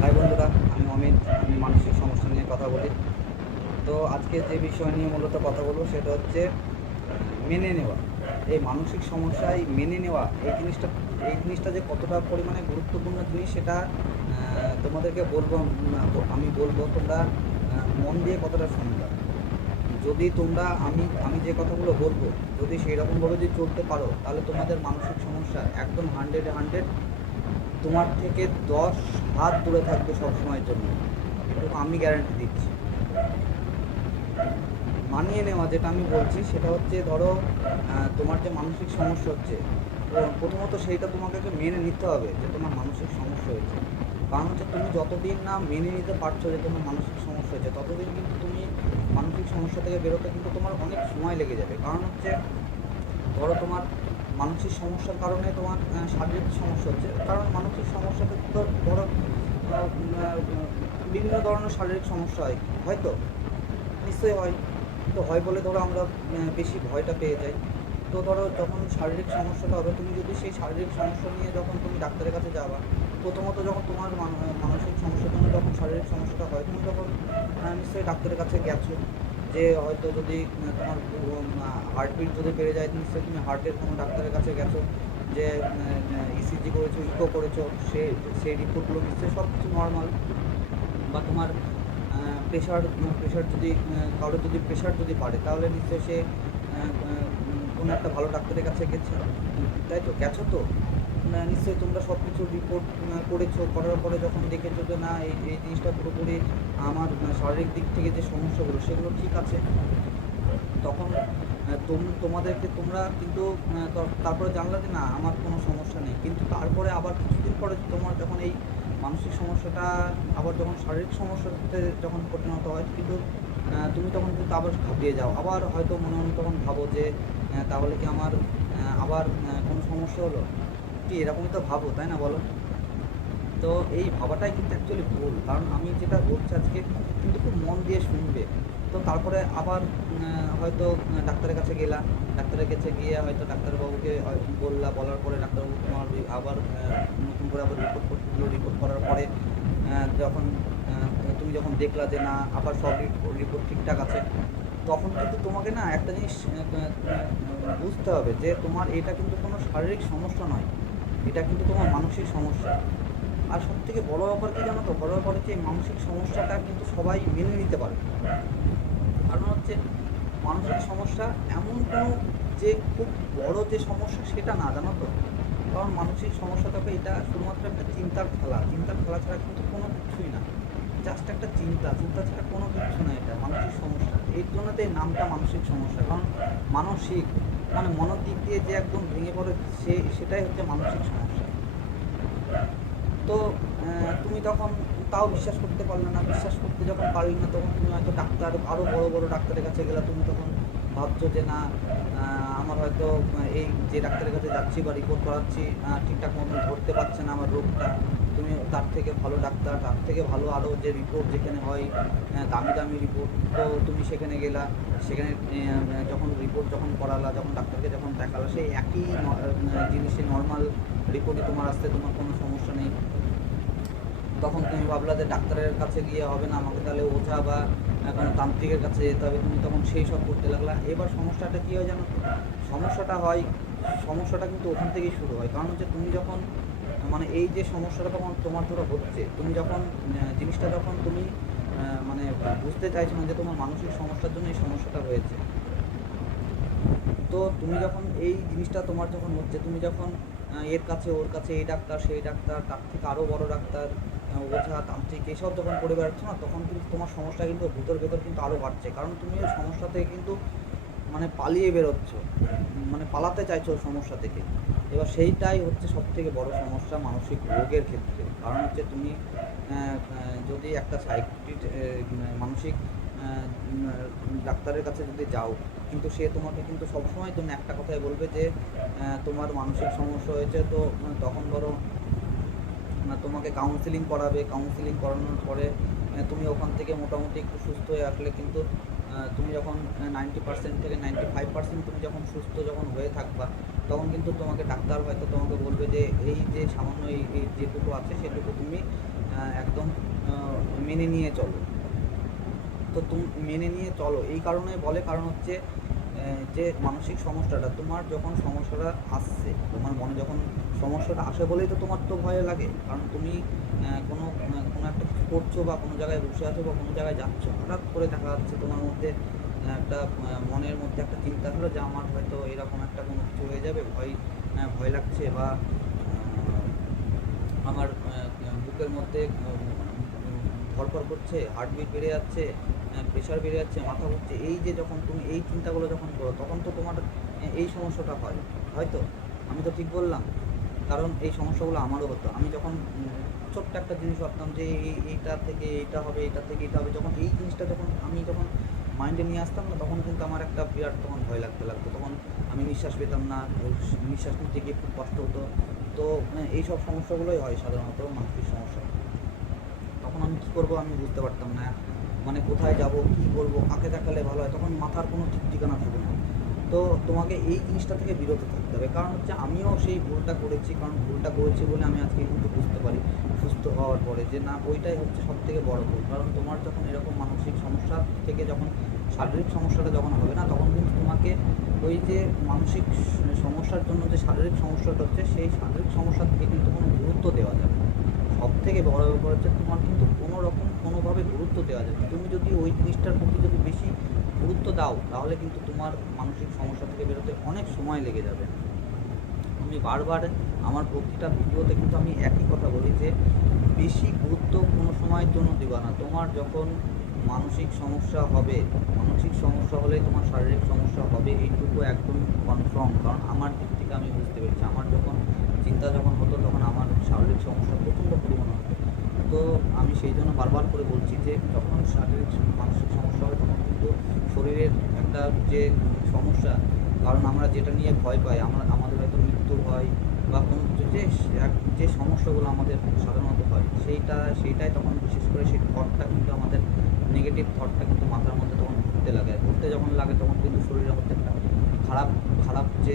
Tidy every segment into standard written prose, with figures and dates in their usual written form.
High বন্ধুরা, আমি অমিত। আমি মানসিক সমস্যা নিয়ে কথা বলি। তো আজকে যে বিষয় নিয়ে মূলত কথা বলবো সেটা হচ্ছে মেনে নেওয়া। এই মানসিক সমস্যায় মেনে নেওয়া এই জিনিসটা যে কতটা পরিমাণে গুরুত্বপূর্ণ জিনিস সেটা তোমাদেরকে বলবো। আমি বলবো তোমরা মন দিয়ে কতটা শুনবা। যদি তোমরা আমি যে কথাগুলো বলবো যদি সেই রকমভাবে যদি চলতে পারো তাহলে তোমাদের মানসিক সমস্যা একদম 100-এ 100 তোমার থেকে 10 হাত দূরে থাকবে সব সময়ের জন্য। এটুকু আমি গ্যারান্টি দিচ্ছি। মানিয়ে নেওয়া যেটা আমি বলছি সেটা হচ্ছে ধরো তোমার যে মানসিক সমস্যা হচ্ছে, প্রথমত সেইটা তোমাকে মেনে নিতে হবে যে তোমার মানসিক সমস্যা হয়েছে। কারণ হচ্ছে তুমি যতদিন না মেনে নিতে পারছো যে তোমার মানসিক সমস্যা হয়েছে ততদিন কিন্তু তুমি মানসিক সমস্যা থেকে বেরোতে কিন্তু তোমার অনেক সময় লেগে যাবে। কারণ হচ্ছে ধরো তোমার মানসিক সমস্যার কারণে তোমার শারীরিক সমস্যা হচ্ছে, কারণ মানসিক সমস্যাতে তো ধরো বিভিন্ন ধরনের শারীরিক সমস্যা হয়, হয়তো নিশ্চয়ই হয়। তো হয় বলে ধরো আমরা বেশি ভয়টা পেয়ে যাই। তো ধরো যখন শারীরিক সমস্যাটা হবে, তুমি যদি সেই শারীরিক সমস্যা নিয়ে যখন তুমি ডাক্তারের কাছে যাবা, প্রথমত যখন তোমার মানসিক সমস্যার জন্য যখন শারীরিক সমস্যাটা হয় তুমি তখন নিশ্চয়ই ডাক্তারের কাছে গেছো। যে হয়তো যদি তোমার হার্টবিট যদি বেড়ে যায় নিশ্চয়ই তুমি হার্টের কোনো ডাক্তারের কাছে গেছো। যে ইসিজি করেছো, ইকো করেছো, সেই রিপোর্টগুলো নিশ্চয়ই সব কিছু নর্মাল। বা তোমার প্রেশার প্রেশার যদি কারোর যদি প্রেশার যদি বাড়ে তাহলে নিশ্চয়ই সে কোনো একটা ভালো ডাক্তারের কাছে গেছে, তাই তো গেছো তো। নিশ্চয়ই তোমরা সব কিছু রিপোর্ট করেছো, করার পরে যখন দেখেছো যে না এই এই জিনিসটা পুরোপুরি আমার শারীরিক দিক থেকে যে সমস্যাগুলো সেগুলো ঠিক আছে, তখন তোমাদেরকে তোমরা কিন্তু তারপরে জানলা যে না আমার কোনো সমস্যা নেই। কিন্তু তারপরে আবার কিছুদিন পরে তোমার যখন এই মানসিক সমস্যাটা আবার যখন শারীরিক সমস্যাতে যখন পরিণত হয় কিন্তু তুমি তখন কিন্তু আবার ঘাবড়িয়ে যাও, আবার হয়তো মনে মনে তখন ভাবো যে তাহলে কি আমার আবার কোনো সমস্যা হলো কি, এরকমই তো ভাবো, তাই না বলো? তো এই ভাবাটাই কিন্তু অ্যাকচুয়ালি ভুল। কারণ আমি যেটা বলছি আজকে কিন্তু খুব মন দিয়ে শুনবে। তো তারপরে আবার হয়তো ডাক্তারের কাছে গেলাম, ডাক্তারের কাছে গিয়ে হয়তো ডাক্তারবাবুকে বলার পরে ডাক্তারবাবু তোমার আবার নতুন করে আবার রিপোর্ট করতে দিল। রিপোর্ট করার পরে যখন তুমি যখন দেখলা যে না আবার সব রিপোর্ট ঠিকঠাক আছে, তখন কিন্তু তোমাকে না একটা জিনিস বুঝতে হবে যে তোমার এটা কিন্তু কোনো শারীরিক সমস্যা নয়, এটা কিন্তু তোমার মানসিক সমস্যা। আর সবথেকে বড় ব্যাপার কি জানো তো, বড় ব্যাপার হচ্ছে এই মানসিক সমস্যাটা কিন্তু সবাই মেনে নিতে পারবে। কারণ হচ্ছে মানসিক সমস্যা এমন কোনো যে খুব বড় যে সমস্যা সেটা না, জানো তো। কারণ মানসিক সমস্যাটাকে এটা শুধুমাত্র একটা চিন্তার খেলা, চিন্তার খেলা ছাড়া কিন্তু কোনো কিছুই না। জাস্ট একটা চিন্তা, চিন্তা ছাড়া কোনো কিছু না, এটা মানসিক সমস্যা। এর জন্য তো এই নামটা মানসিক সমস্যা। কারণ মানসিক মানে মনের দিক দিয়ে যে একদম ভেঙে পড়ে সেটাই হচ্ছে মানসিক সমস্যা। তো তুমি তখন তাও বিশ্বাস করতে পারলে না, বিশ্বাস করতে যখন পারলে না তখন তুমি হয়তো ডাক্তার আরও বড় বড় ডাক্তারের কাছে গেলে, তুমি তখন ভাবছো যে না আমার হয়তো এই যে ডাক্তারের কাছে যাচ্ছি বা রিপোর্ট করাচ্ছি ঠিকঠাক মতন ধরতে পারছে না আমার রোগটা। তুমি তার থেকে ভালো ডাক্তার, তার থেকে ভালো আরও যে রিপোর্ট যেখানে হয় দামি দামি রিপোর্ট, তো তুমি সেখানে গেলা। সেখানে যখন রিপোর্ট যখন করালা, যখন ডাক্তারকে যখন দেখালা, সেই একই জিনিসে নর্মাল রিপোর্টই তোমার আসতে, তোমার কোনো সমস্যা নেই। তখন তুমি ভাবলা যে ডাক্তারের কাছে গিয়ে হবে না, আমাকে তাহলে ওঝা বা কোনো তান্ত্রিকের কাছে যেতে হবে। তুমি তখন সেই সব করতে লাগলা। এবার সমস্যাটা কী হয় জানো তো? সমস্যাটা হয়, সমস্যাটা কিন্তু ওখান থেকেই শুরু হয়। কারণ হচ্ছে তুমি যখন মানে এই যে সমস্যাটা তখন তোমার ধরো হচ্ছে, তুমি যখন জিনিসটা যখন তুমি মানে বুঝতে চাইছো না যে তোমার মানসিক সমস্যার জন্য এই সমস্যাটা হয়েছে। তো তুমি যখন এই জিনিসটা তোমার যখন হচ্ছে, তুমি যখন এর কাছে ওর কাছে এই ডাক্তার সেই ডাক্তার তার থেকে আরও বড় ডাক্তার ওঝা তান্ত্রিক এইসব যখন করে বেড়াচ্ছ না, তখন কিন্তু তোমার সমস্যা কিন্তু ভেতর ভেতর কিন্তু আরও বাড়ছে। কারণ তুমি ওই সমস্যা থেকে কিন্তু মানে পালিয়ে বেরোচ্ছ, মানে পালাতে চাইছো ওই সমস্যা থেকে। এবার সেইটাই হচ্ছে সব থেকে বড় সমস্যা মানসিক রোগের ক্ষেত্রে। কারণ হচ্ছে তুমি যদি একটা মানসিক ডাক্তারের কাছে যদি যাও, কিন্তু সে তোমাকে কিন্তু সবসময় তুমি একটা কথাই বলবে যে তোমার মানসিক সমস্যা হয়েছে। তো তখন ধরো তোমাকে কাউন্সিলিং করাবে, কাউন্সিলিং করানোর পরে তুমি ওখান থেকে মোটামুটি একটু সুস্থ হয়ে আসলে কিন্তু তুমি যখন 90% থেকে 95% তুমি যখন সুস্থ যখন হয়ে থাকবা, তখন কিন্তু তোমাকে ডাক্তার হয়তো তোমাকে বলবে যে এই যে সামান্য এই যেটুকু আছে সেটুকু তুমি একদম একদম মেনে নিয়ে চলো। তো তুমি মেনে নিয়ে চলো এই কারণে বলে, কারণ হচ্ছে যে মানসিক সমস্যাটা তোমার যখন সমস্যাটা আসছে, তোমার মনে যখন সমস্যাটা আসে বলেই তো তোমার তো ভয় লাগে। কারণ তুমি কোনো কোনো একটা কিছু করছো বা কোনো জায়গায় বসে আছো বা কোনো জায়গায় যাচ্ছ, হঠাৎ করে দেখা যাচ্ছে তোমার মধ্যে একটা মনের মধ্যে একটা চিন্তা হলো যে আমার হয়তো এরকম একটা কোনো কিছু হয়ে যাবে, ভয় লাগছে, বা আমার বুকের মধ্যে ধড়ফড় করছে, হার্টবিট বেড়ে যাচ্ছে, প্রেশার বেড়ে যাচ্ছে, মাথা ঘুরছে। এই যে যখন তুমি এই চিন্তাগুলো যখন করো তখন তো তোমার এই সমস্যাটা হয়। হয়তো আমি তো ঠিক বললাম, কারণ এই সমস্যাগুলো আমারও হতো। আমি যখন ছোট্ট একটা জিনিস ভাবতাম যে এইটা থেকে এইটা হবে, এইটা থেকে এইটা হবে, যখন এই জিনিসটা যখন মাইন্ডে নিয়ে আসতাম না, তখন কিন্তু আমার একটা বিরাট তখন ভয় লাগতো। তখন আমি নিঃশ্বাস পেতাম না, নিঃশ্বাস নিতে গিয়ে খুব কষ্ট হতো। তো এইসব সমস্যাগুলোই হয় সাধারণত মানসিক সমস্যা। তখন আমি কী করবো আমি বুঝতে পারতাম না, মানে কোথায় যাব, কী করবো, কাকে দেখালে ভালো হয়, তখন মাথার কোনো ঠিক ঠিকানা থাকে না। তো তোমাকে এই জিনিসটা থেকে বিরত থাকতে হবে, কারণ হচ্ছে আমিও সেই ভুলটা করেছি। কারণ ভুলটা করেছি বলে আমি আজকে কিন্তু বুঝতে পারি সুস্থ হওয়ার পরে যে না, ওইটাই হচ্ছে সব থেকে বড় ভুল। কারণ তোমার যখন এরকম মানসিক সমস্যা থেকে যখন শারীরিক সমস্যাটা যখন হবে না, তখন কিন্তু তোমাকে ওই যে মানসিক সমস্যার জন্য যে শারীরিক সমস্যাটা হচ্ছে, সেই শারীরিক সমস্যার থেকে কিন্তু কোনো গুরুত্ব দেওয়া যাবে না। সব থেকে বড় ব্যাপার হচ্ছে তোমার কিন্তু কোনো রকম কোনোভাবে গুরুত্ব দেওয়া যাবে না। তুমি যদি ওই জিনিসটার প্রতি যদি বেশি গুরুত্ব দাও, তাহলে কিন্তু তোমার মানসিক সমস্যা থেকে বেরোতে অনেক সময় লেগে যাবে। আমি বারবার আমার প্রতিটা ভিডিওতে কিন্তু আমি একই কথা বলি যে বেশি গুরুত্ব কোনো সময়ের জন্য দিবা না। তোমার যখন মানসিক সমস্যা হবে, মানসিক সমস্যা হলে তোমার শারীরিক সমস্যা হবে, এইটুকু একদম কনফার্ম। কারণ আমার দিক থেকে আমি বুঝতে পেরেছি, আমার যখন চিন্তা যখন হতো তখন আমার শারীরিক সমস্যা প্রচণ্ড পরিমাণে হতো। তো আমি সেই জন্য বারবার করে বলছি যে যখন শারীরিক মানসিক সমস্যা হয় তখন কিন্তু শরীরের একটা যে সমস্যা, কারণ আমরা যেটা নিয়ে ভয় পাই, আমাদের হয়তো মৃত্যু হয় বা কোনো কিছু যে সমস্যাগুলো আমাদের সাধারণত হয়, সেইটাই তখন বিশেষ করে সেই থটটা কিন্তু আমাদের নেগেটিভ থটটা কিন্তু মাথার মধ্যে তখন ঘুরতে যখন লাগে তখন কিন্তু শরীরের মধ্যে একটা খারাপ খারাপ যে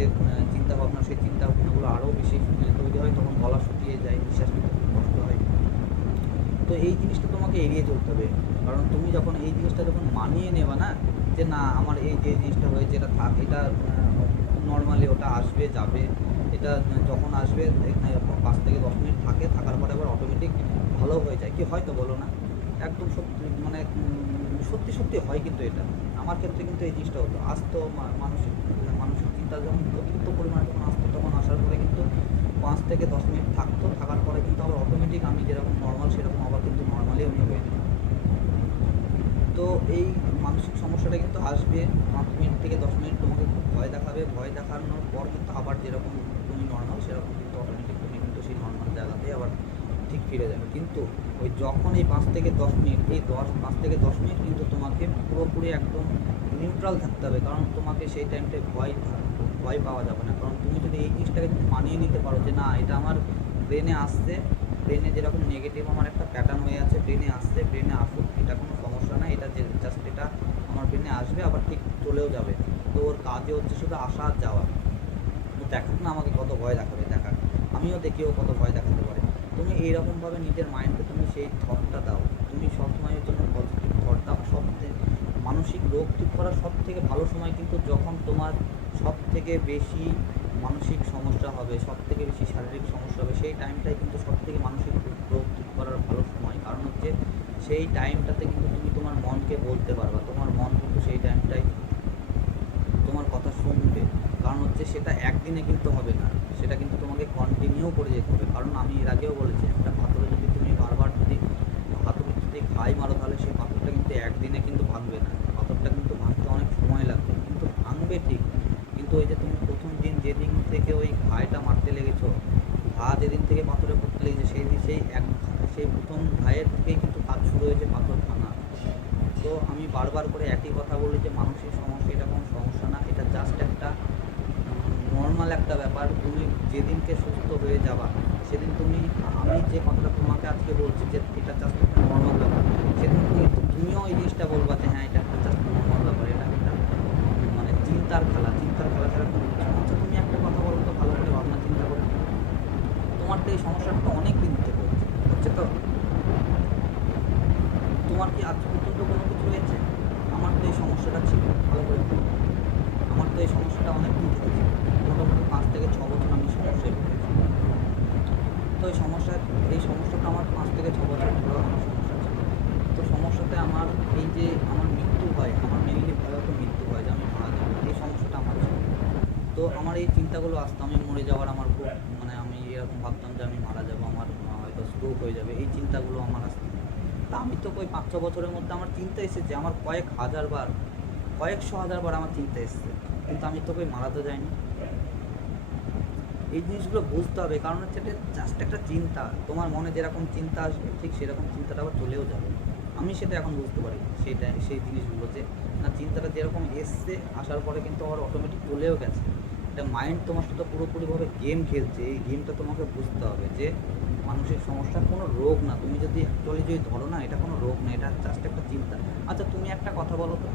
চিন্তাভাবনা, সেই চিন্তাভাবনাগুলো আরও বেশি তৈরি হয়। তখন গলা শুকিয়ে যায়, নিঃশ্বাস নিতে খুব কষ্ট হয়। তো এই জিনিসটা তোমাকে এড়িয়ে চলতে হবে। কারণ তুমি যখন এই জিনিসটা যখন মানিয়ে নেবা না, যে না আমার এই যে জিনিসটা হয়েছে এটা থাক, এটা নর্মালি ওটা আসবে যাবে, এটা যখন আসবে এখানে 5 থেকে 10 মিনিট থাকে, থাকার পরে আবার অটোমেটিক ভালো হয়ে যায়। কি হয় তো বলো না? একদম সত্যি, মানে সত্যি সত্যি হয় কিন্তু এটা। আমার ক্ষেত্রে কিন্তু এই জিনিসটা হতো, আসতো মানসিক মানসিক চিন্তা যখন অতিরিক্ত পরিমাণে যখন আসতো, তখন আসার পরে কিন্তু 5 থেকে 10 মিনিট থাকতো, থাকার পরে কিন্তু আবার অটোমেটিক আমি যেরকম নর্মাল সেরকম আবার কিন্তু নর্মালি আমি হয়ে যেতাম। তো এই মানসিক সমস্যাটা কিন্তু আসবে, 5 থেকে 10 মিনিট তোমাকে খুব ভয় দেখাবে, ভয় দেখানোর পর কিন্তু আবার যেরকম তুমি নর্মাল সেরকম কিন্তু অটোমেটিক তুমি কিন্তু সেই নর্মাল জায়গাতেই আবার ঠিক ফিরে যাবে। কিন্তু ওই যখন এই 5 থেকে 10 মিনিট, এই 5 থেকে 10 মিনিট কিন্তু তোমাকে পুরোপুরি একদম নিউট্রাল থাকতে হবে। কারণ তোমাকে সেই টাইমটায় ভয় পাওয়া যাবে না। কারণ তুমি যদি এই জিনিসটাকে যদি মানিয়ে নিতে পারো যে না, এটা আমার ব্রেনে আসছে, ব্রেনে যেরকম নেগেটিভ আমার একটা প্যাটার্ন হয়ে আছে, ব্রেনে আসছে, ব্রেনে আসুক, এটা কোনো সমস্যা না, এটা যে জাস্ট এটা আমার ব্রেনে আসবে আবার ঠিক চলেও যাবে। তো ওর কাজে হচ্ছে শুধু আসা আর যাওয়া। ও দেখাক না আমাকে কত ভয় দেখাবে, দেখাক, আমিও দেখি ও কত ভয় দেখাতে পারে। তুমি এইরকমভাবে নিজের মাইন্ডকে তুমি সেই থটটা দাও, তুমি সবসময়ের জন্য পজিটিভ থট দাও। মানসিক রোগ ঠিক করার সব থেকে ভালো সময় কিন্তু যখন তোমার সব থেকে বেশি মানসিক সমস্যা হবে, সব থেকে বেশি শারীরিক সমস্যা হবে, সেই টাইমটাই কিন্তু সব থেকে মানসিক রোগ ঠিক করার ভালো সময়। কারণ হচ্ছে সেই টাইমটাতে কিন্তু তুমি তোমার মনকে বলতে পারবা, তোমার মন কিন্তু সেই টাইমটাই তোমার কথা শুনবে। কারণ হচ্ছে সেটা একদিনে কিন্তু হবে না, সেটা কিন্তু তোমাকে কন্টিনিউ করে যেতে হবে। কারণ আমি এর আগেও বলেছি, একটা পাথরে যদি তুমি বারবার যদি হাতুড়ি যদি ঘাই মারো, তাহলে সেই পাথরটা কিন্তু একদিনে কিন্তু ভাঙবে না, পাথরটা কিন্তু ভাঙতে অনেক সময় লাগবে, কিন্তু ভাঙবে ঠিক। কিন্তু ওই যে তুমি প্রথম দিন যেদিন থেকে ওই ঘাইটা মারতে লেগেছো, যেদিন থেকে পাথরে পড়তে লেগেছে, সেই প্রথম ঘায়ের থেকেই কিন্তু কাজ শুরু হয়েছে পাথর ভাঙা। তো আমি বারবার করে একই কথা বলি যে মানসিক সমস্যা এটা কোনো সমস্যা না, এটা জাস্ট একটা নর্মাল একটা ব্যাপার। তুমি যেদিনকে সুস্থ হয়ে যাবা সেদিন আমি যে কথাটা তোমাকে আজকে বলছি যে এটা জাস্ট একটা নর্মাল ব্যাপার, সেদিন তুমিও এই জিনিসটা বলবা যে হ্যাঁ এটা একটা জাস্ট নর্মাল ব্যাপার, এটা একটা মানে চিন্তার খেলা ছাড়া কোনো কিছু না। আচ্ছা তুমি একটা কথা বলো তো, ভালো করে ভাবনা চিন্তা করো, তোমার তো এই সমস্যাটা তো অনেক দিন থেকে হচ্ছে তো, তোমার কি আজ পর্যন্ত কোনো কিছু হয়েছে? আমার তো এই সমস্যাটা ছিল, ভালো করে বলো। আমার তো এই সমস্যাটা অনেক দিন থেকে ছিল, মোটামুটি 5 থেকে 6 বছর আমি সমস্যায় ভুগেছি। তো এই সমস্যাটা আমার 5 থেকে 6 বছর ধরেও আমার সমস্যা ছিল। তো সমস্যাতে আমার এই যে আমার মৃত্যু হয়, আমার মেইনলি ভয় হতো মৃত্যু হয়, যে আমি মারা যাবো, এই সমস্যাটা আমার ছিল। তো আমার এই চিন্তাগুলো আসতো, আমি মরে যাওয়ার আমার খুব মানে আমি এরকম ভাবতাম যে আমি মারা যাবো, আমার হয়তো স্ট্রোক হয়ে যাবে, এই চিন্তাগুলো আমার আসতো। তা আমি তো ওই 5-6 বছরের মধ্যে আমার চিন্তা এসেছে, আমার কয়েক হাজার বার, কয়েকশো হাজার বার আমার চিন্তা এসেছে, কিন্তু আমি তো কই মারা তো যাইনি। এই জিনিসগুলো বুঝতে হবে, কারণ হচ্ছে এটা জাস্ট একটা চিন্তা, তোমার মনে যেরকম চিন্তা আসবে ঠিক সেরকম চিন্তাটা আবার চলেও যাবে। আমি সেটা এখন বুঝতে পারি, সেই জিনিসগুলো যে না, চিন্তাটা যেরকম এসছে আসার পরে কিন্তু আবার অটোমেটিক চলেও গেছে। এটা মাইন্ড তোমার সাথে পুরোপুরিভাবে গেম খেলছে, এই গেমটা তোমাকে বুঝতে হবে যে মানসিক সমস্যা কোনো রোগ না, তুমি যদি অ্যাকচুয়ালি যদি ধরো না এটা কোনো রোগ না, এটা জাস্ট একটা চিন্তা। আচ্ছা তুমি একটা কথা বলো তো,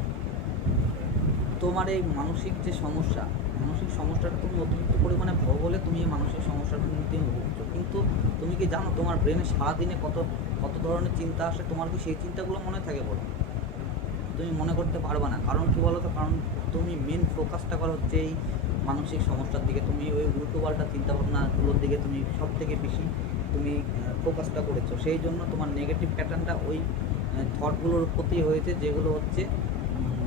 তোমার এই মানসিক যে সমস্যা, মানসিক সমস্যাটা তুমি অতিরিক্ত পরিমাণে ভোগ বলে তুমি এই মানসিক সমস্যাটা নিয়ে ভুগছো, কিন্তু তুমি কি জানো তোমার ব্রেনে সারাদিনে কত কত ধরনের চিন্তা আসে? তোমার কি সেই চিন্তাগুলো মনে থাকে? বলো, তুমি মনে করতে পারবে না। কারণ কি বলো তো, কারণ তুমি মেন ফোকাসটা করো হচ্ছে এই মানসিক সমস্যার দিকে, তুমি ওই উল্টোপাল্টা চিন্তাভাবনাগুলোর দিকে তুমি সব থেকে বেশি তুমি ফোকাসটা করেছো, সেই জন্য তোমার নেগেটিভ প্যাটার্নটা ওই থটগুলোর প্রতি হয়েছে, যেগুলো হচ্ছে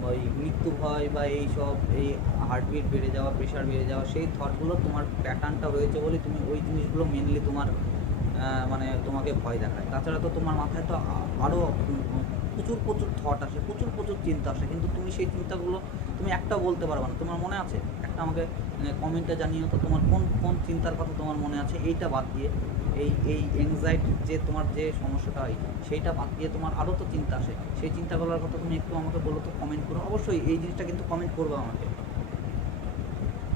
ওই মৃত্যু ভয় বা এই সব এই হার্টবিট বেড়ে যাওয়া, প্রেশার বেড়ে যাওয়া, সেই থটগুলো তোমার প্যাটার্নটা হয়েছে বলে তুমি ওই জিনিসগুলো মেনলি তোমার মানে তোমাকে ভয় দেখায়। তাছাড়া তো তোমার মাথায় তো আরও প্রচুর প্রচুর থট আসে, প্রচুর প্রচুর চিন্তা আসে, কিন্তু তুমি সেই চিন্তাগুলো তুমি একটাও বলতে পারবে না। তোমার মনে আছে? একটা আমাকে কমেন্টে জানিও তো, তোমার কোন কোন চিন্তার কথা তোমার মনে আছে, এইটা বাদ দিয়ে, এই অ্যাংজাইটির যে তোমার যে সমস্যাটা হয় সেইটা বাদ দিয়ে তোমার আরও তো চিন্তা আসে, সেই চিন্তাগুলোর কথা তুমি একটু আমাকে বলো তো, কমেন্ট করো অবশ্যই, এই জিনিসটা কিন্তু কমেন্ট করবো আমাকে।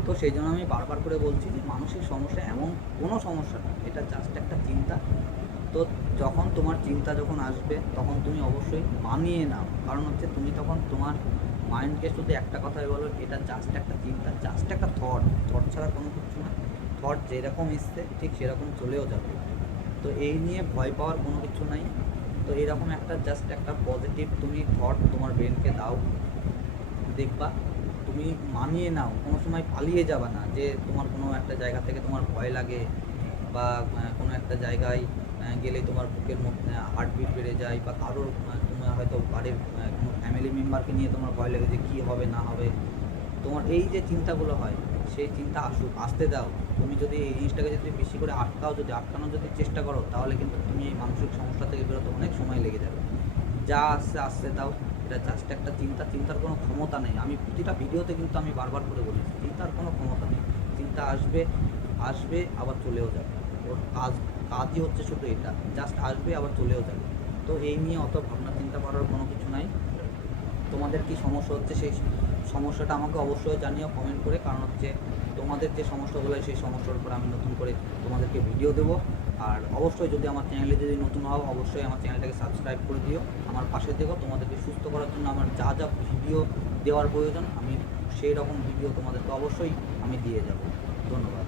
তো সেই জন্য আমি বারবার করে বলছি যে মানসিক সমস্যা এমন কোনো সমস্যা না, এটা জাস্ট একটা চিন্তা। তো যখন তোমার চিন্তা যখন আসবে তখন তুমি অবশ্যই মানিয়ে নাও, কারণ হচ্ছে তুমি তখন তোমার মাইন্ডকে শুধু একটা কথাই বলো, এটা জাস্ট একটা চিন্তা, জাস্ট একটা থট, থট ছাড়া কোনো কিছু না। থট যেরকম এসছে ঠিক সেরকম চলেও যাবে। তো এই নিয়ে ভয় পাওয়ার কোনো কিছু নাই। তো এরকম একটা জাস্ট একটা পজিটিভ তুমি থট তোমার ব্রেনকে দাও, দেখবা তুমি মানিয়ে নাও, কোনো সময় পালিয়ে যাবে না যে তোমার কোনো একটা জায়গা থেকে তোমার ভয় লাগে, বা কোনো একটা জায়গায় গেলে তোমার বুকের মধ্যে হার্টবিট বেড়ে যায়, বা কারোর তোমার হয়তো বাড়ির কোনো ফ্যামিলি মেম্বারকে নিয়ে তোমার ভয় লাগে যে কী হবে না হবে। তোমার এই যে চিন্তাগুলো হয় সেই চিন্তা আসুক, আসতে দাও। তুমি যদি এই জিনিসটাকে যদি বেশি করে আটকানোর যদি চেষ্টা করো, তাহলে কিন্তু তুমি এই মানসিক সমস্যা থেকে বেরোতে অনেক সময় লেগে যাবে। যা আসছে আসতে দাও, এটা জাস্ট একটা চিন্তা, চিন্তার কোনো ক্ষমতা নেই। আমি প্রতিটা ভিডিওতে কিন্তু আমি বারবার করে বলেছি, চিন্তার কোনো ক্ষমতা নেই। চিন্তা আসবে, আসবে আবার চলেও যাবে, ওর কাজই হচ্ছে শুধু এটা, জাস্ট আসবে আবার চলেও যাবে। তো এই নিয়ে অত ভাবনা চিন্তা করার কোনো কিছু নাই। তোমাদের কি সমস্যা হচ্ছে সেই সমস্যাটা আমাকে অবশ্যই জানিও কমেন্ট করে, কারণ হচ্ছে তোমাদের যে সমস্যাগুলো সেই সমস্যার উপর আমি নতুন করে তোমাদেরকে ভিডিও দেবো। আর অবশ্যই যদি আমার চ্যানেলে যদি নতুন হও, অবশ্যই আমার চ্যানেলটাকে সাবস্ক্রাইব করে দিও, আমার পাশে থেকো। তোমাদেরকে সুস্থ করার জন্য আমার যা যা ভিডিও দেওয়ার প্রয়োজন আমি সেই রকম ভিডিও তোমাদেরকে অবশ্যই আমি দিয়ে যাব। ধন্যবাদ।